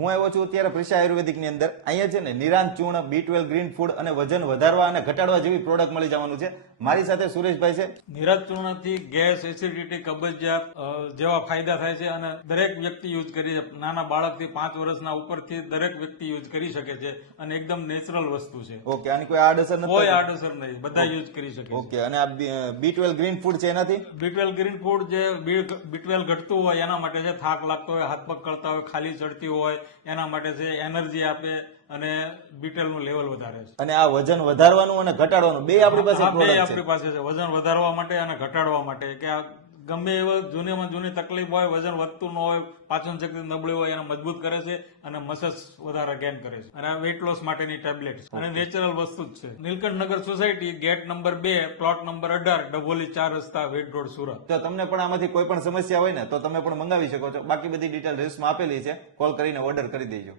હું આવ્યો છું અત્યારે પ્રિશા આયુર્વેદિક ની અંદર. અહીંયા છે ને નિરાંત ચૂર્ણ, B12 ગ્રીન ફૂડ અને વજન વધારવા અને ઘટાડવા જેવી પ્રોડક્ટ મળી જવાનું છે. મારી સાથે સુરેશભાઈ છે. નિરાંત ચૂર્ણથી ગેસ, એસિડિટી, કબજિયાત જેવા ફાયદા થાય છે અને દરેક વ્યક્તિ યુઝ કરી છે. નાના બાળકથી 5 વર્ષના ઉપરથી દરેક વ્યક્તિ યુઝ કરી શકે છે અને એકદમ નેચરલ વસ્તુ છે. ઓકે, આની કોઈ આડઅસર નથી? કોઈ આડઅસર નહીં, બધા યુઝ કરી શકે છે. ઓકે, અને આ B12 ગ્રીન ફૂડ છે એનાથી? B12 ગ્રીન ફૂડ જે B12 ઘટતું હોય એના માટે છે. થાક લાગતો હોય, હાથ પગ કરતા હોય, ખાલી ચડતી હોય એના માટે છે. એનર્જી આપે અને B12 નું લેવલ વધારે છે. અને આ વજન વધારવાનું અને ઘટાડવાનું બે આપણી પાસે આ બે પ્રોડક્ટ આપણી પાસે છે. વજન વધારવા માટે અને ઘટાડવા માટે કે આ ગમે એવો જૂનીમાં જૂની તકલીફ હોય, વજન વધતું ન હોય, પાચન શક્તિ નબળી હોય એને મજબૂત કરે છે અને મસલ્સ વધારે ગેન કરે છે. અને આ વેઇટ લોસ માટેની ટેબ્લેટ છે અને નેચરલ વસ્તુ જ છે. Nilkanth Nagar society, gate number 2, plot number 18, Dabholi 4 રસ્તા, વેટ રોડ, સુરત. તો તમને પણ આમાંથી કોઈ પણ સમસ્યા હોય ને તો તમે પણ મંગાવી શકો છો. બાકી બધી ડિટેલ રિલ્સમાં આપેલી છે, કોલ કરીને ઓર્ડર કરી દેજો.